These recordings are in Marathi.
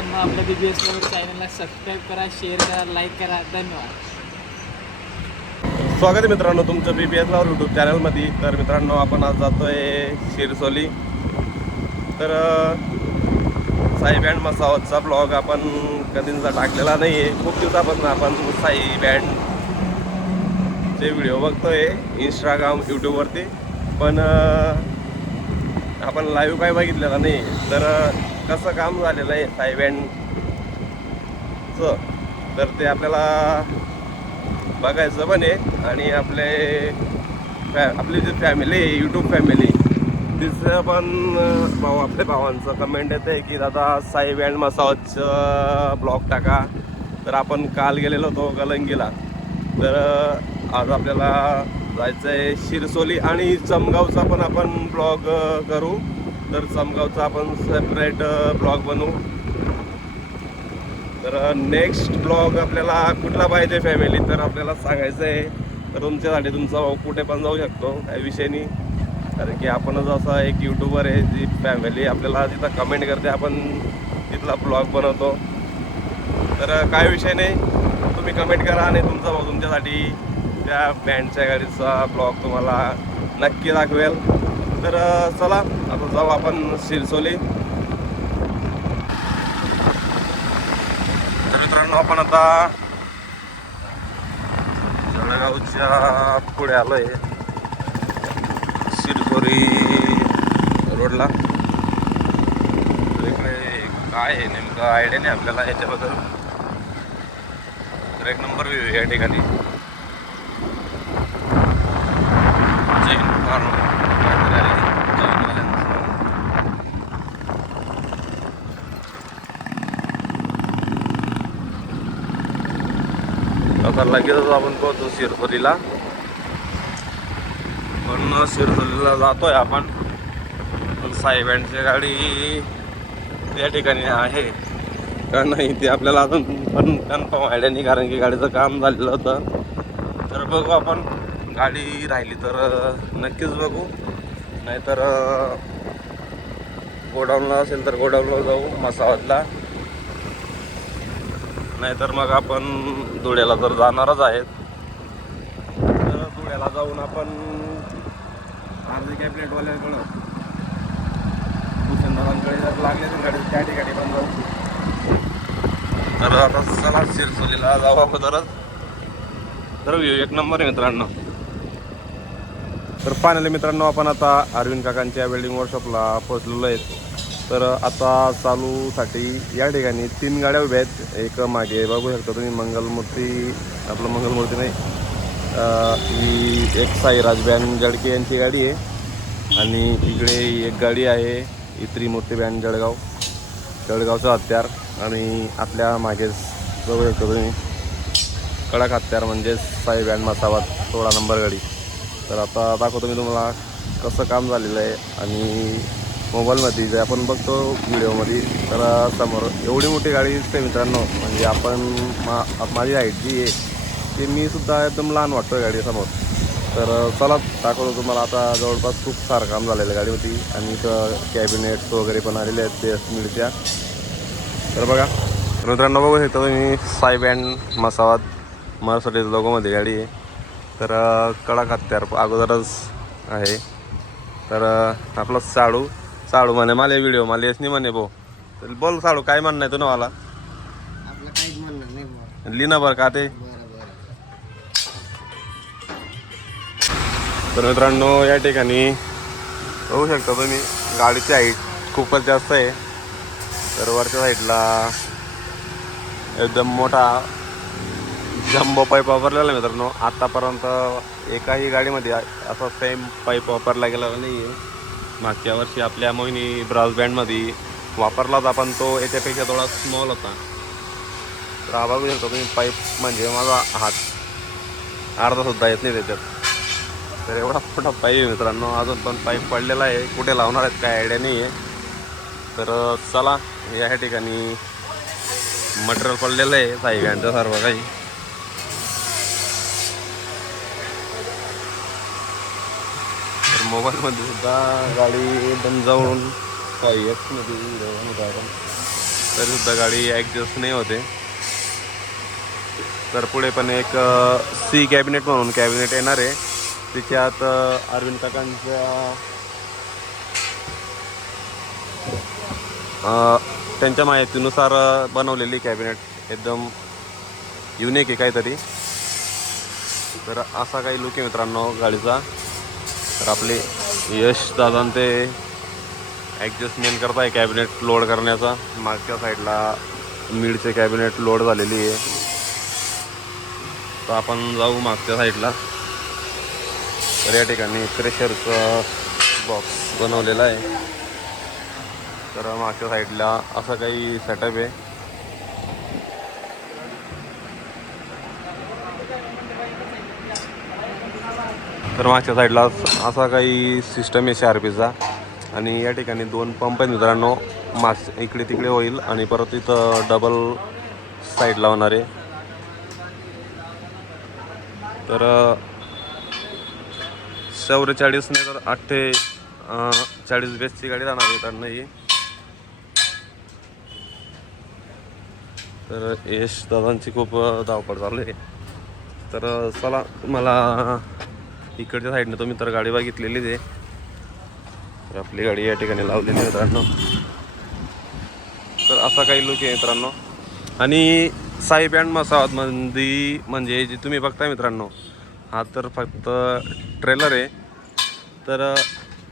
मित्रांनो, आपल्या BBS लवर चॅनलला सबस्क्राईब करा, शेअर करा, लाईक करा. धन्यवाद. स्वागत आहे मित्रांनो तुमचं BBS लवर यूट्यूब चॅनलमध्ये. तर मित्रांनो, आपण आज जातोय शिरसोली. तर साई बँड मसावतचा ब्लॉग आपण कधीचा टाकलेला नाही आहे. खूप दिवसापासून आपण साई बँडचे व्हिडिओ बघतोय इंस्टाग्राम यूट्यूबवरती, पण आपण लाईव्ह काय बघितलेला नाही. तर कसं काम झालेलं आहे साई बँडचं, तर ते आपल्याला बघायचं पण आहे. आणि आपली जी फॅमिली आहे, यूट्यूब फॅमिली, तिचं पण आपल्या भावांचं कमेंट येतं आहे की दादा साई बँड मसाजचं ब्लॉग टाका. तर आपण काल गेलेलो होतो कलंगीला. तर आज आपल्याला जायचं आहे शिरसोली आणि चमगावचा पण आपण ब्लॉग करू. तर चमगावचा आपण सेपरेट ब्लॉग बनवू. तर नेक्स्ट ब्लॉग आपल्याला कुठला पाहिजे फॅमिली, तर आपल्याला सांगायचं आहे. तर तुमच्यासाठी तुमचा भाऊ कुठे पण जाऊ शकतो, काही विषय नाही. कारण की आपणच असा एक यूट्यूबर आहे जी फॅमिली आपल्याला तिथं कमेंट करते, आपण तिथला ब्लॉग बनवतो. तर काय विषय नाही, तुम्ही कमेंट करा आणि तुमचा भाऊ तुमच्यासाठी त्या बँडच्या गाडीचा ब्लॉग तुम्हाला नक्की दाखवेल. तर चला आता जाऊ आपण शिरसोली. तर मित्रांनो, आपण आता जळगावच्या पुढे आलो आहे, शिरसोली रोडला. तर इकडे काय आहे नेमकं आयडिया नाही आपल्याला याच्याबद्दल. तर एक नंबर व्ह्यू या ठिकाणी. जैन फार्म काहीतरी आहे, जैनवाल्यांचं. आता लगेचच आपण पोहोचू शिरसोलीला. पण शिरसोलीला जातोय आपण, पण साई बँडची गाडी त्या ठिकाणी आहे का नाही ते आपल्याला अजून पण कन्फर्म आयडिया नाही. कारण की गाडीचं काम झालेलं होतं. तर बघू आपण, गाडी राहिली तर नक्कीच बघू, नाहीतर गोडाऊनला असेल तर गोडाऊनला जाऊ मसावतला, नाहीतर मग आपण धुळ्याला तर जाणारच आहेत. तर धुळ्याला जाऊन आपण अर्धी कॅबिनेटवाल्याकडं भूषणदारांकडे जर लागले तर गाडी त्या ठिकाणी पण जाऊ. तर आता चला शिरसोलीला जाऊ अगोदरच. तर एक नंबर आहे मित्रांनो. तर फायनली मित्रांनो, आपण आता अरविंद काकांच्या वेल्डिंग वर्कशॉपला पोहोचलेलो आहेत. तर आता चालूसाठी या ठिकाणी 3 गाड्या उभ्या आहेत. एक मागे बघू शकता तुम्ही मंगलमूर्ती, आपलं मंगलमूर्ती नाही, ही एक साईराज बँड जळके यांची गाडी आहे. आणि इकडे एक गाडी आहे ही त्रिमूर्ती बँड जळगावचं हत्यार. आणि आपल्या मागेच बघू शकता तुम्ही कडक हत्यार म्हणजे साई बँड मसावत 16 नंबर गाडी. तर आता दाखवतो मी तुम्हाला कसं काम झालेलं आहे. आणि मोबाईलमध्ये जे आपण बघतो व्हिडिओमध्ये, तर समोर एवढी मोठी गाडी दिसते मित्रांनो. म्हणजे आपण माझी हाईट जी आहे ते मी सुद्धा एकदम लहान वाटतो गाडी समोर. तर चला दाखवतो तुम्हाला. आता जवळपास खूप सारं काम झालेलं आहे गाडीमध्ये. आणि इथं कॅबिनेट्स वगैरे पण आलेले आहेत ते मिळत्या. तर बघा मित्रांनो, बघू शकता तुम्ही साई बँड मसावत मर्सिडीज लोगोमध्ये गाडी आहे. तर कडक हत्यार अगोदरच आहे. तर आपलं साडू म्हणे मला व्हिडिओ मला येस नाही म्हणे भाऊ. तर बोल साडू, काय म्हणणं आहे तुला? मला आपलं काहीच म्हणणं नाही बुवा. लिना बरं का ते. बरं. तर मित्रांनो, या ठिकाणी बघू शकता तुम्ही गाडीची हाईट खूपच जास्त आहे. तर वरच्या साईडला एकदम मोठा जम्बो पाईप वापरलेला आहे मित्रांनो. आत्तापर्यंत एकाही गाडीमध्ये असा सेम पाईप वापरला गेलेला नाही आहे. मागच्या वर्षी आपल्या मोहिनी ब्रास बँडमध्ये वापरलाच आपण, तो याच्यापेक्षा थोडा स्मॉल होता. तर हा बघू शकतो तुम्ही पाईप, म्हणजे माझा हात अर्धासुद्धा येत नाही त्याच्यात. तर एवढा मोठा पाईप आहे मित्रांनो. अजून पण पाईप पडलेला आहे, कुठे लावणार आहेत काय आयडिया नाही आहे. तर चला, या ठिकाणी मटेरियल पडलेलं आहे साई बँडचं सर्व काही. तर मोबाईलमध्ये सुद्धा गाडी एकदम जवळून काही एक्समध्ये व्हिडिओ बनवतो आपण. तरीसुद्धा गाडी ॲडजस्ट नाही होते. तर पुढे पण एक सी कॅबिनेट म्हणून कॅबिनेट येणार आहे. त्याच्यात अरविंद काकांच्या त्यांच्या माहितीनुसार बनवलेली कॅबिनेट एकदम युनिक आहे काहीतरी. तर असा काही लुक आहे मित्रांनो गाडीचा. तर आपले यश दादा ते ॲडजस्टमेंट करत आहे कॅबिनेट लोड करण्याचा. मागच्या साईडला मिडचे कॅबिनेट लोड झालेली आहे. तर आपण जाऊ मागच्या साईडला. तर या ठिकाणी क्रेशरचा बॉक्स बनवलेला आहे. तर मागच्या साईडला असा काही सेटअप आहे. तर मागच्या साईडला असा काही सिस्टम आहे CRPचा. आणि या ठिकाणी 2 पंप आहेत मित्रांनो. इकडे तिकडे होईल आणि परत इथं डबल साईडला होणार आहे. तर 44 नाही तर 48 बेसची गाडी राहणार आहे मित्रांनो ही. तर यश दादांची खूप धावपळ चालू आहे. तर चला मला इकडच्या साईडने तुम्ही तर गाडी बघितलेलीच आहे. तर आपली गाडी या ठिकाणी लावलेली आहे मित्रांनो. तर असा काही लुक आहे मित्रांनो. आणि साई बँड मसावतमध्ये म्हणजे जे तुम्ही बघताय मित्रांनो, हा तर फक्त ट्रेलर आहे. तर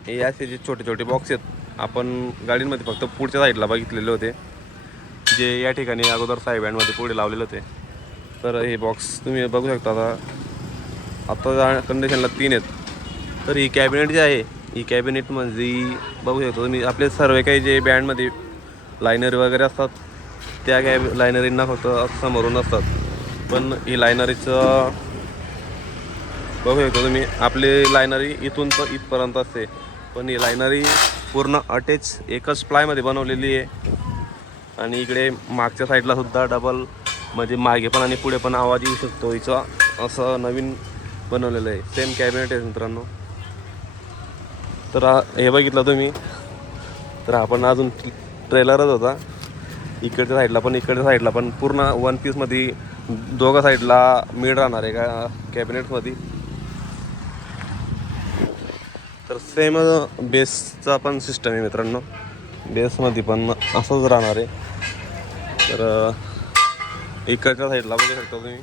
हे असे जे छोटे छोटे बॉक्स आहेत आपण गाडींमध्ये फक्त पुढच्या साईडला बघितलेले होते, जे या ठिकाणी अगोदर साई बँडमध्ये पुढे लावलेले होते. तर हे बॉक्स तुम्ही बघू शकता. आता कंडिशनला 3 आहेत. तर ही कॅबिनेट जी आहे ही कॅबिनेट म्हणजे बघू शकतो तुम्ही. आपले सर्व काही जे बँडमध्ये लायनर वगैरे असतात त्या लायनरींना फक्त समोरून असतात. पण ही लायनरीचं बघू शकतो तुम्ही. आपली लायनरी इथून तर इथपर्यंत असते. पण ही लायनरी पूर्ण अटॅच एकच प्लायमध्ये बनवलेली आहे. आणि इकडे मागच्या साईडला सुद्धा डबल म्हणजे मागे पण आणि पुढे पण आवाज येऊ शकतो हिचा, असं नवीन बनवलेलं आहे. सेम कॅबिनेट आहे मित्रांनो. तर हे बघितलं तुम्ही. तर आपण अजून ट्रेलरच होता. इकडच्या साईडला पण पूर्ण 1 पीसमध्ये दोघं साईडला मिड राहणार आहे का कॅबिनेटमध्ये. तर सेम बेसचा पण सिस्टम आहे मित्रांनो. बेसमध्ये पण असंच राहणार आहे. तर इकडच्या साईडला बघू शकता तुम्ही.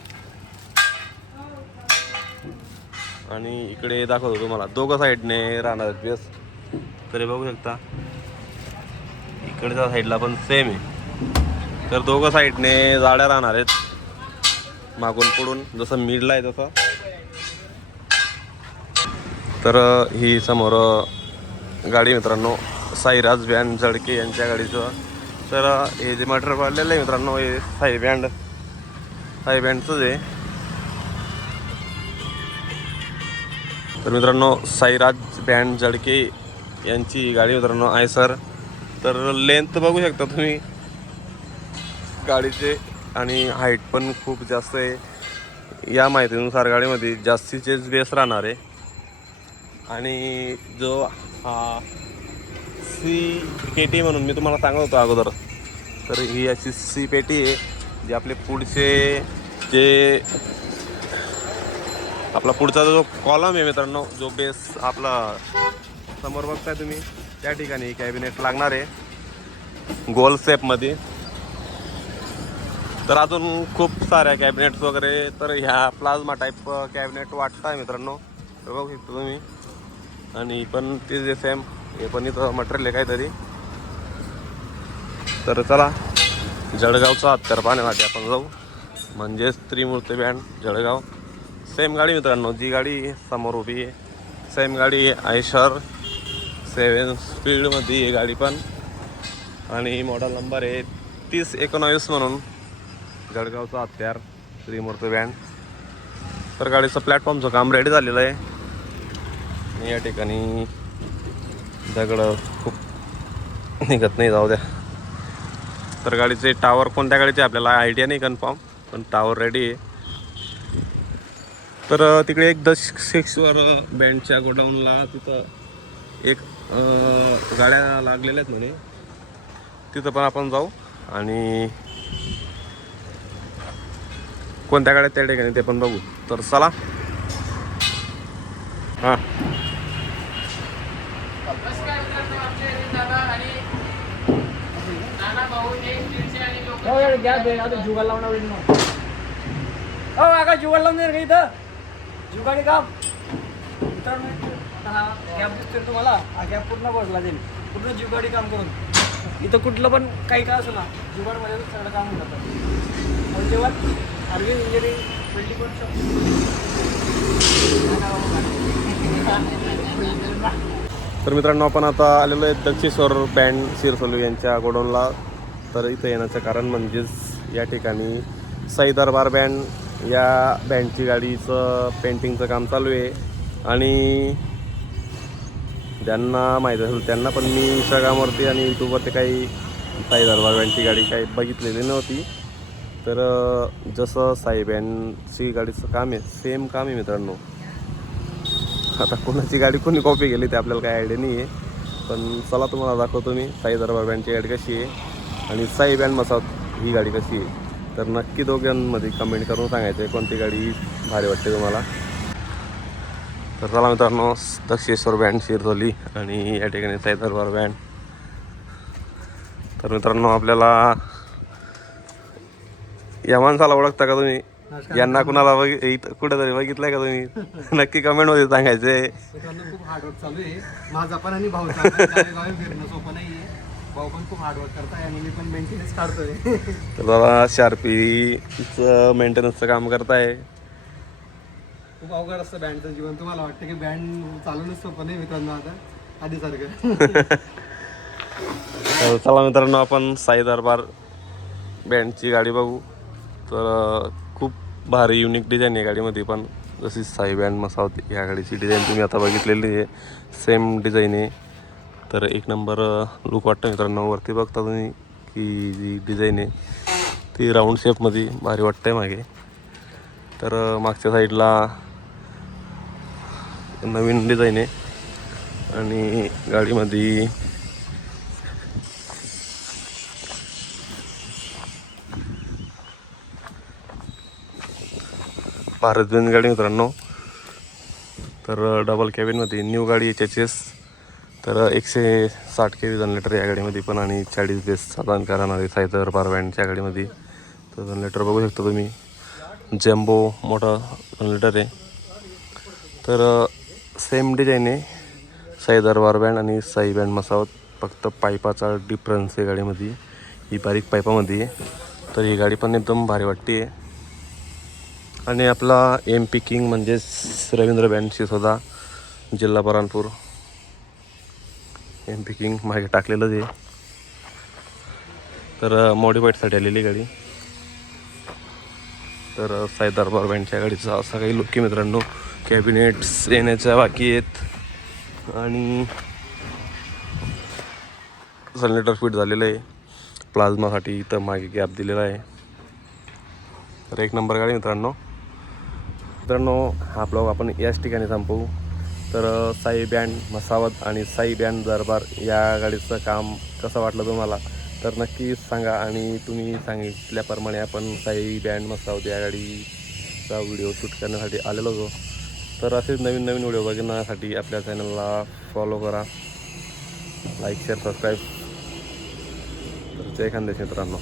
आणि इकडे दाखवतो तुम्हाला दोघं साईडने राहणार आहेत बेस. तरी बघू शकता इकडच्या साईडला पण सेम आहे. तर दोघं साईडने जाड्या राहणार आहेत मागून पुढून, जसं मिडला आहे तसं. तर ही समोर गाडी मित्रांनो साईराज बँड जडके यांच्या गाडीचं. तर हे जे मटेरियल वाढलेलं आहे मित्रांनो हे साई बँडचंच आहे. तर मित्रांनो साईराज बँड जडके यांची गाडी मित्रांनो आहे सर. तर लेंथ बघू शकता तुम्ही गाडीचे. आणि हाईट पण खूप जास्त आहे. या माहितीनुसार गाडीमध्ये जास्तीचेच बेस राहणार आहे. आणि जो हा CPT म्हणून मी तुम्हाला सांगत होतो अगोदर, तर ही अशी CPT आहे जे आपले पुढचे जे आपला पुढचा जो कॉलम आहे मित्रांनो, जो बेस आपला समोर बघताय तुम्ही त्या ठिकाणी कॅबिनेट लागणार आहे गोल शेपमध्ये. तर अजून खूप साऱ्या कॅबिनेट्स वगैरे. तर ह्या प्लाझ्मा टाईप कॅबिनेट वाटत आहे मित्रांनो. तर बघू शकता तुम्ही. आणि पण ते जे सेम हे पण इथं मटेरियल आहे काहीतरी. तर चला जळगावचा हत्यार पाहण्यासाठी आपण जाऊ, म्हणजेच त्रिमूर्ती बँड जळगाव. सेम गाडी मित्रांनो, जी गाडी समोर उभी आहे सेम गाडी आयशर 7 स्पीडमध्ये आहे गाडी पण. आणि मॉडल नंबर आहे 3019 म्हणून जळगावचा हत्यार त्रिमूर्ती बँड. तर गाडीचं प्लॅटफॉर्मचं काम रेडी झालेलं आहे. आणि या ठिकाणी दगड खूप निघत नाही, जाऊ द्या. तर गाडीचे टावर कोणत्या गाडीचे आपल्याला आयडिया नाही कन्फर्म, पण टावर रेडी आहे. तर तिकडे एक 10-6वर बँडच्या गोडाऊनला तिथं एक गाड्या लागलेल्या आहेत म्हणे, तिथं पण आपण जाऊ. आणि कोणत्या गाड्या त्या ठिकाणी ते पण बघू. तर चला. हां बस काय मित्रांनो, आमच्या इथे दादा आणि नाना भाऊ एक दीडशे आणि लोक जुगाड लावणार हो का जुगाड लावून दे इथं जुगाडी काम मित्रांनो. हा गॅप दिसतोय तुम्हाला, हा गॅप पूर्ण भरला जाईल पूर्ण जुगाडी काम करून. इथं कुठलं पण काही का असं ना जुगाडमध्ये सगळं काम होऊन जातं. म्हणजे अरविंद इंजिनिअरिंग बिल्डिंग तर मित्रांनो, आपण आता आलेलो आहे दक्षेश्वर बँड शिरसोली यांच्या गोडाऊनला. तर इथं येण्याचं कारण म्हणजेच या ठिकाणी साई दरबार बँड या बँडची गाडीचं पेंटिंगचं काम चालू आहे. आणि ज्यांना माहीत असेल त्यांना, पण मी इंस्टाग्रामवरती आणि यूट्यूबवरती काही साई दरबार बँडची गाडी काही बघितलेली नव्हती. तर जसं साई बँडची गाडीचं काम आहे सेम काम आहे मित्रांनो. आता कोणाची गाडी कोणी कॉपी केली ते आपल्याला काही आयडिया नाही आहे, पण चला तुम्हाला दाखवतो मी साई दरबार बँडची गाडी कशी आहे आणि साई बँड मसावत ही गाडी कशी आहे. तर नक्की दोघांमध्ये कमेंट करून सांगायचं आहे कोणती गाडी भारी वाटते तुम्हाला. तर चला मित्रांनो, दक्षेश्वर बँड शिरसोली आणि या ठिकाणी साई दरबार बँड. तर मित्रांनो, आपल्याला या माणसाला ओळखता का तुम्ही? यांना कुणाला कुठेतरी बघितलंय का तुम्ही? नक्की कमेंटमध्ये सांगायचे. खूप हार्डवर्क चालू आहे माझा पण आणि भाऊचा गावी फिरणं सोपं नाही आहे. भाऊ पण खूप हार्डवर्क करताय आणि मी पण मेंटेनन्स काढतोय. तर दादा शार्पीचं मेंटेनन्सचं काम करताय. खूप अवघड असतं बँडचं जीवन. तुम्हाला वाटतं की बँड चालवणंच सोपं नाही मित्रांनो आता आधीसारखं. तर चला मित्रांनो, आपण साई दरबार बँडची गाडी बघू. तर खूप भारी युनिक डिझाईन आहे गाडीमध्ये पण. जशी साई बँड मसावत ह्या गाडीची डिझाईन तुम्ही आता बघितलेली आहे, सेम डिझाईन आहे. तर एक नंबर लुक वाटतं मित्रांनो. वरती बघता तुम्ही की जी डिझाईन आहे ती राऊंड शेपमध्ये भारी वाटतं आहे मागे. तर मागच्या साईडला नवीन डिझाईन आहे आणि गाडीमध्ये भारत बेंज गाडी मित्रांनो. तर डबल कॅबिनमध्ये न्यू गाडी HHS. तर 160 kg जनरेटर या गाडीमध्ये पण आणि 40 बेस साधन करणारी साई दरबार बँडच्या गाडीमध्ये. तर जनरेटर बघू शकता तुम्ही, जम्बो मोठा जनरेटर आहे. तर सेम डिझाईन आहे साई दरबार बँड आणि साई बँड मसावत. फक्त पाईपाचा डिफरन्स आहे गाडीमध्ये, ही बारीक पाईपामध्ये आहे. तर ही गाडी पण एकदम भारी वाटते आहे. आणि आपला MP किंग म्हणजेच रवींद्र बँड शिरसोदा, जिल्हा बऱ्हाणपूर. MP किंग मागे टाकलेलंच आहे. तर मॉडिफाईडसाठी आलेली गाडी. तर साई दरबार बँडच्या गाडीचा असा काही लुक आहे मित्रांनो. कॅबिनेट्स येण्याच्या बाकी आहेत आणि जनरेटर फिट झालेलं आहे. प्लाझ्मासाठी इथं मागे गॅप दिलेला आहे. तर एक नंबर गाडी मित्रांनो. हा ब्लॉग आपण याच ठिकाणी संपवू. तर साई बँड मसावत आणि साई बँड दरबार या गाडीचं काम कसं वाटलं तुम्हाला तर नक्की सांगा. आणि तुम्ही सांगितल्याप्रमाणे आपण साई बँड मसावत या गाडीचा व्हिडिओ शूट करण्यासाठी आलेलो होतो. तर असेच नवीन नवीन व्हिडिओ बघण्यासाठी आपल्या चॅनलला फॉलो करा, लाईक शेअर सबस्क्राईब. तर जय खानदेश मित्रांनो.